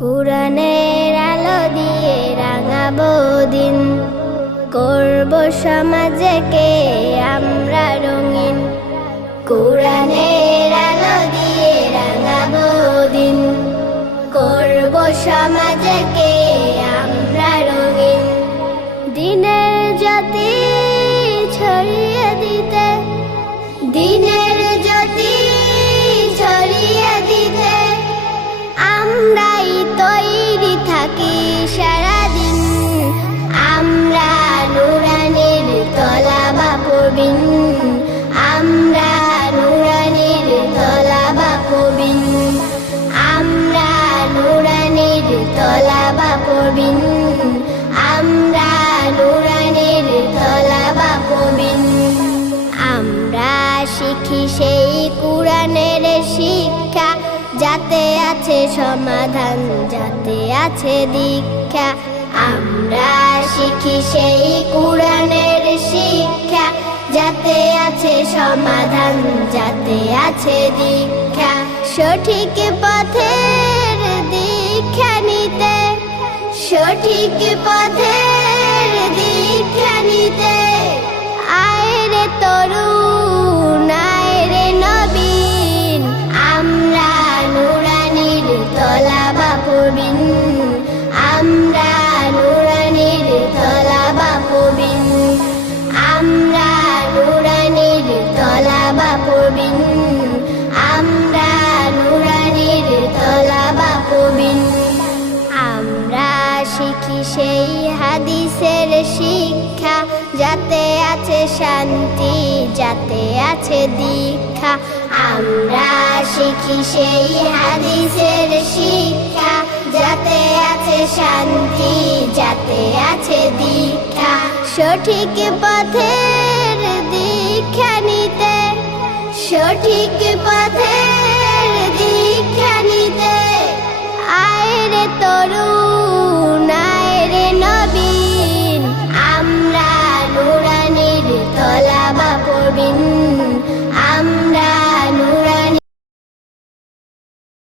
কুরআনের আলো দিয়ে রাঙাবো দিন, করব সমাজকে আমরা রঙিন। কুরআনের আলো দিয়ে রাঙাবো দিন, করব সমাজকে আমরা রঙিন। দিনের জ্যোতি ছড়িয়ে দিতে, দিনের জ্যোতি ছড়িয়ে দিতে আমরাই তৈরি থাকি সারাদিন। আমরা নুরানির তলাবা পড়বিন, আমরা নুরানির তলাবা পড়বিন, আমরা নুরানির তলাবা পড়বিন, আমরা নুরানির তলাবা পড়বিন। আমরা শিখি সেই কুরআনের শিক্ষা, যাতে আছে সমাধান, যাতে আছে দীক্ষা। আমরা শিখি সেই কুরআনের শিক্ষা, যাতে আছে সমাধান, যাতে আছে দীক্ষা। সঠিক পথের দীক্ষা নিতে, সঠিক পথের দীক্ষা নিতে আয় রে তরুণ, আয় রে নবীন। আমরা নুরানির তলাবা পড়বিন, আমরা নুরানির তলাবা পড়বিন, আমরা নুরানির তলাবা পড়বিন, আমরা নুরানির তলাবা পড়বিন। আমরা শিখি সেই হাদিসের শিক্ষা, যাতে আছে শান্তি, যাতে আছে দীক্ষা। আমরা শিখি সেই হাদিসের শিক্ষা, যাতে আছে শান্তি, যাতে আছে দীক্ষা। সঠিক পথের দীক্ষা নিতে, সঠিক পথে